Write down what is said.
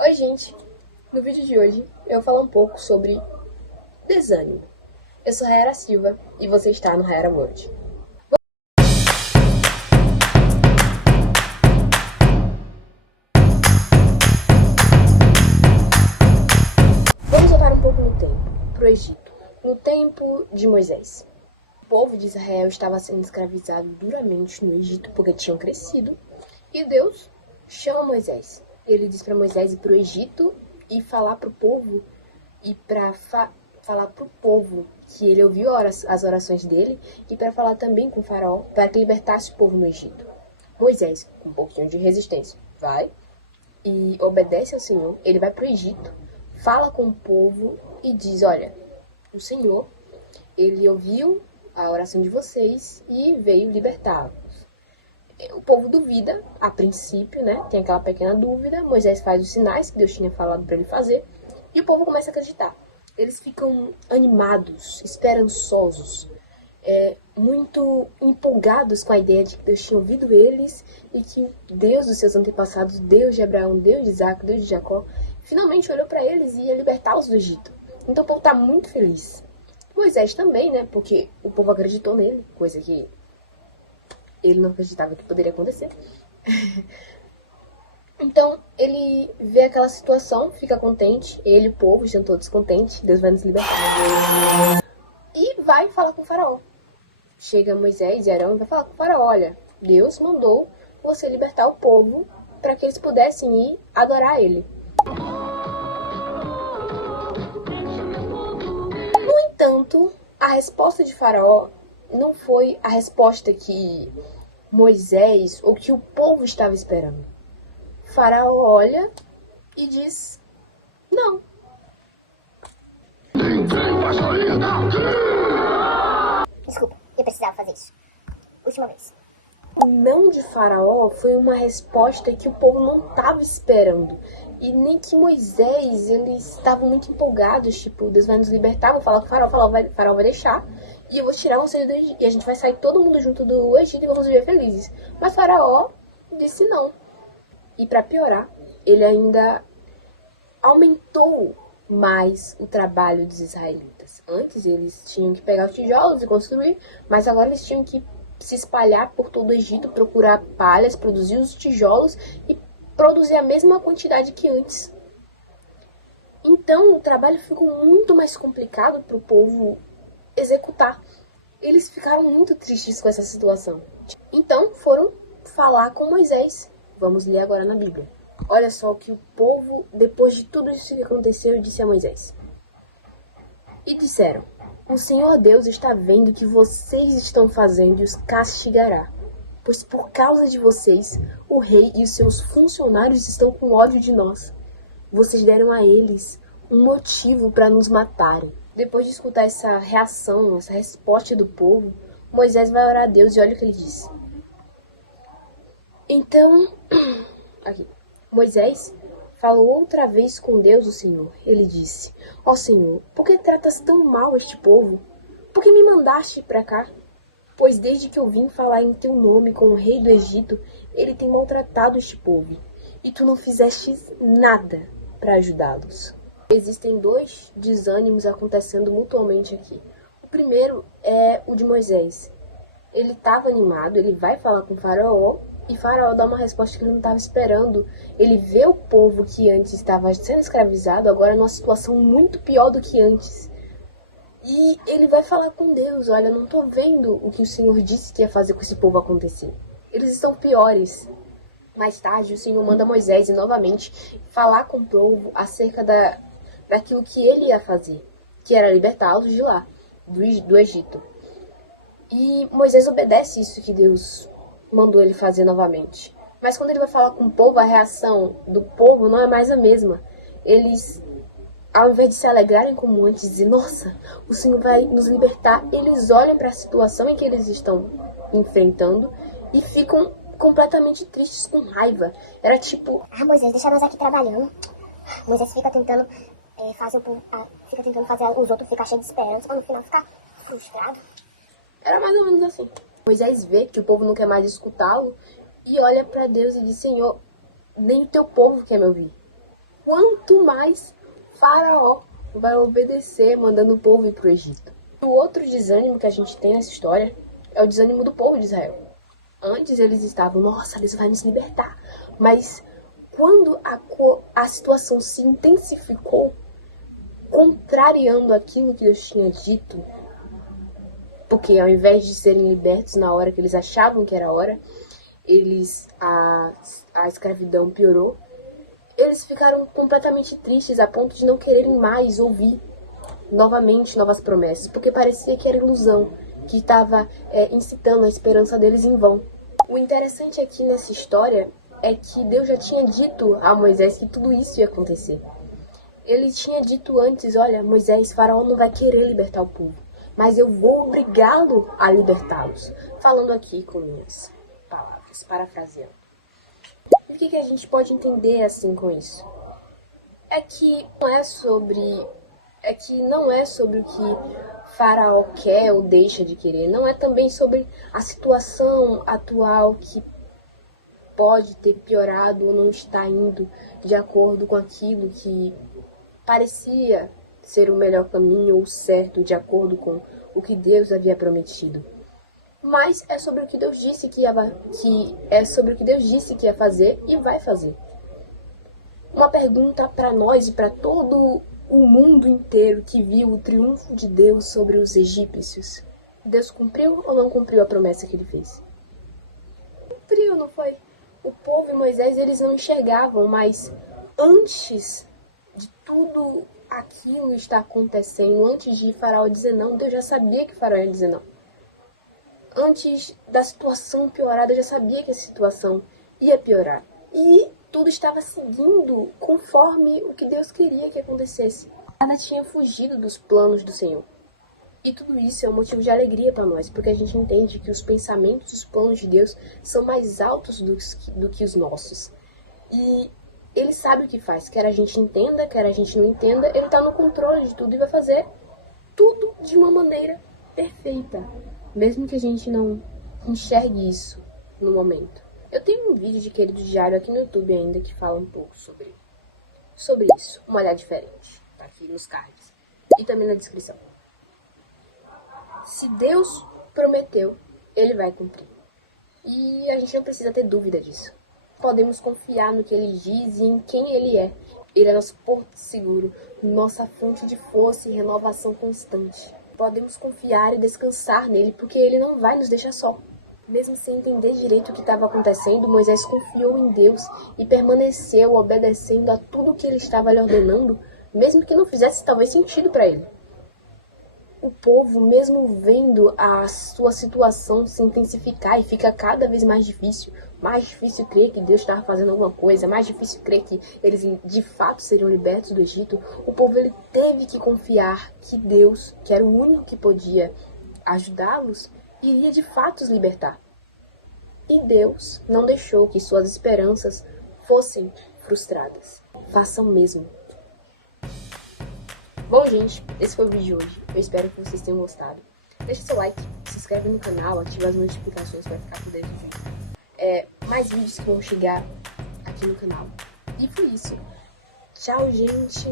Oi, gente! No vídeo de hoje eu vou falar um pouco sobre desânimo. Eu sou Rayara Silva e você está no Rayara World. Vamos voltar um pouco no tempo, para o Egito, no tempo de Moisés. O povo de Israel estava sendo escravizado duramente no Egito porque tinham crescido. E Deus chama Moisés. Ele diz para Moisés ir para o Egito e falar para o povo e para falar para o povo que ele ouviu as orações dele e para falar também com o faraó para que libertasse o povo no Egito. Moisés, com um pouquinho de resistência, vai e obedece ao Senhor. Ele vai para o Egito, fala com o povo e diz: olha, o Senhor, ele ouviu a oração de vocês e veio libertá-los. O povo duvida, a princípio, né? Tem aquela pequena dúvida. Moisés faz os sinais que Deus tinha falado para ele fazer e o povo começa a acreditar. Eles ficam animados, esperançosos, muito empolgados com a ideia de que Deus tinha ouvido eles e que Deus dos seus antepassados, Deus de Abraão, Deus de Isaac, Deus de Jacó, finalmente olhou para eles e ia libertá-los do Egito. Então o povo está muito feliz. Moisés também, né? Porque o povo acreditou nele, coisa que ele não acreditava que poderia acontecer. Então, ele vê aquela situação, fica contente, ele e o povo estão todos contentes, Deus vai nos libertar. E vai falar com o faraó. Chega Moisés e Arão e vai falar com o faraó: olha, Deus mandou você libertar o povo para que eles pudessem ir adorar ele. No entanto, a resposta de faraó não foi a resposta que Moisés ou que o povo estava esperando. O faraó olha e diz: não. Desculpa, eu precisava fazer isso. Última vez. O não de faraó foi uma resposta que o povo não estava esperando. E nem que Moisés, eles estavam muito empolgados, tipo, Deus vai nos libertar, vou falar com o faraó vai deixar, e eu vou tirar vocês do Egito, e a gente vai sair todo mundo junto do Egito e vamos viver felizes. Mas faraó disse não. E para piorar, ele ainda aumentou mais o trabalho dos israelitas. Antes eles tinham que pegar os tijolos e construir, mas agora eles tinham que se espalhar por todo o Egito, procurar palhas, produzir os tijolos e produzir a mesma quantidade que antes. Então o trabalho ficou muito mais complicado para o povo executar. Eles ficaram muito tristes com essa situação. Então foram falar com Moisés. Vamos ler agora na Bíblia. Olha só o que o povo, depois de tudo isso que aconteceu, disse a Moisés. E disseram: o Senhor Deus está vendo o que vocês estão fazendo e os castigará. Pois por causa de vocês, o rei e os seus funcionários estão com ódio de nós. Vocês deram a eles um motivo para nos matarem. Depois de escutar essa reação, essa resposta do povo, Moisés vai orar a Deus e olha o que ele diz. Então, aqui, Moisés falou outra vez com Deus, o Senhor. Ele disse: ó Senhor, por que tratas tão mal este povo? Por que me mandaste para cá? Pois desde que eu vim falar em teu nome com o rei do Egito, ele tem maltratado este povo, e tu não fizeste nada para ajudá-los. Existem dois desânimos acontecendo mutuamente aqui. O primeiro é o de Moisés. Ele estava animado, ele vai falar com o faraó, e Faraó dá uma resposta que ele não estava esperando. Ele vê o povo que antes estava sendo escravizado, agora numa situação muito pior do que antes. E ele vai falar com Deus: olha, eu não estou vendo o que o Senhor disse que ia fazer com esse povo acontecer. Eles estão piores. Mais tarde, o Senhor manda Moisés novamente falar com o povo acerca daquilo que ele ia fazer, que era libertá-los de lá, do Egito. E Moisés obedece isso que Deus mandou ele fazer novamente. Mas quando ele vai falar com o povo, a reação do povo não é mais a mesma. Eles, ao invés de se alegrarem como antes, dizer: nossa, o Senhor vai nos libertar, eles olham para a situação em que eles estão enfrentando e ficam completamente tristes, com raiva. Era tipo: Moisés, deixa nós aqui trabalhando. Moisés fica tentando fazer os outros ficar cheios de esperança, para no final ficar frustrado. Era mais ou menos assim. Moisés vê que o povo não quer mais escutá-lo e olha para Deus e diz: Senhor, nem o teu povo quer me ouvir. quanto mais Faraó vai obedecer, mandando o povo ir para o Egito. O outro desânimo que a gente tem nessa história é o desânimo do povo de Israel. Antes eles estavam, nossa, Deus vai nos libertar. Mas quando a situação se intensificou, contrariando aquilo que Deus tinha dito, porque ao invés de serem libertos na hora que eles achavam que era a hora, a escravidão piorou, eles ficaram completamente tristes a ponto de não quererem mais ouvir novamente novas promessas, porque parecia que era ilusão, que estava incitando a esperança deles em vão. O interessante aqui nessa história é que Deus já tinha dito a Moisés que tudo isso ia acontecer. Ele tinha dito antes, olha, Moisés, Faraó não vai querer libertar o povo, mas eu vou obrigá-lo a libertá-los. Falando aqui com minhas palavras, parafraseando. E o que a gente pode entender assim com isso? É que não é sobre o que Faraó quer ou deixa de querer. Não é também sobre a situação atual que pode ter piorado ou não está indo de acordo com aquilo que parecia ser o melhor caminho ou certo de acordo com o que Deus havia prometido. Mas é sobre o que Deus disse que ia fazer e vai fazer. Uma pergunta para nós e para todo o mundo inteiro que viu o triunfo de Deus sobre os egípcios. Deus cumpriu ou não cumpriu a promessa que ele fez? Cumpriu, não foi? O povo e Moisés, eles não enxergavam, mas antes de tudo aquilo estar acontecendo, antes de Faraó dizer não, Deus já sabia que Faraó ia dizer não. Antes da situação piorar, Deus já sabia que a situação ia piorar. E tudo estava seguindo conforme o que Deus queria que acontecesse. Nada tinha fugido dos planos do Senhor. E tudo isso é um motivo de alegria para nós, porque a gente entende que os pensamentos e os planos de Deus são mais altos do que os nossos. E Ele sabe o que faz, quer a gente entenda, quer a gente não entenda, Ele está no controle de tudo e vai fazer tudo de uma maneira perfeita, mesmo que a gente não enxergue isso no momento. Eu tenho um vídeo de Querido Diário aqui no YouTube ainda que fala um pouco sobre isso, um olhar diferente, tá aqui nos cards e também na descrição. Se Deus prometeu, Ele vai cumprir. E a gente não precisa ter dúvida disso. Podemos confiar no que Ele diz e em quem Ele é. Ele é nosso porto seguro, nossa fonte de força e renovação constante. Podemos confiar e descansar nele, porque Ele não vai nos deixar só. Mesmo sem entender direito o que estava acontecendo, Moisés confiou em Deus e permaneceu obedecendo a tudo que Ele estava lhe ordenando, mesmo que não fizesse talvez sentido para ele. O povo, mesmo vendo a sua situação se intensificar e fica cada vez mais difícil crer que Deus estava fazendo alguma coisa, mais difícil crer que eles de fato seriam libertos do Egito, o povo ele teve que confiar que Deus, que era o único que podia ajudá-los, iria de fato os libertar. E Deus não deixou que suas esperanças fossem frustradas. Façam mesmo. Bom, gente, esse foi o vídeo de hoje. Eu espero que vocês tenham gostado. Deixa seu like, se inscreve no canal, ativa as notificações para ficar por dentro de mais vídeos que vão chegar aqui no canal. E foi isso. Tchau, gente!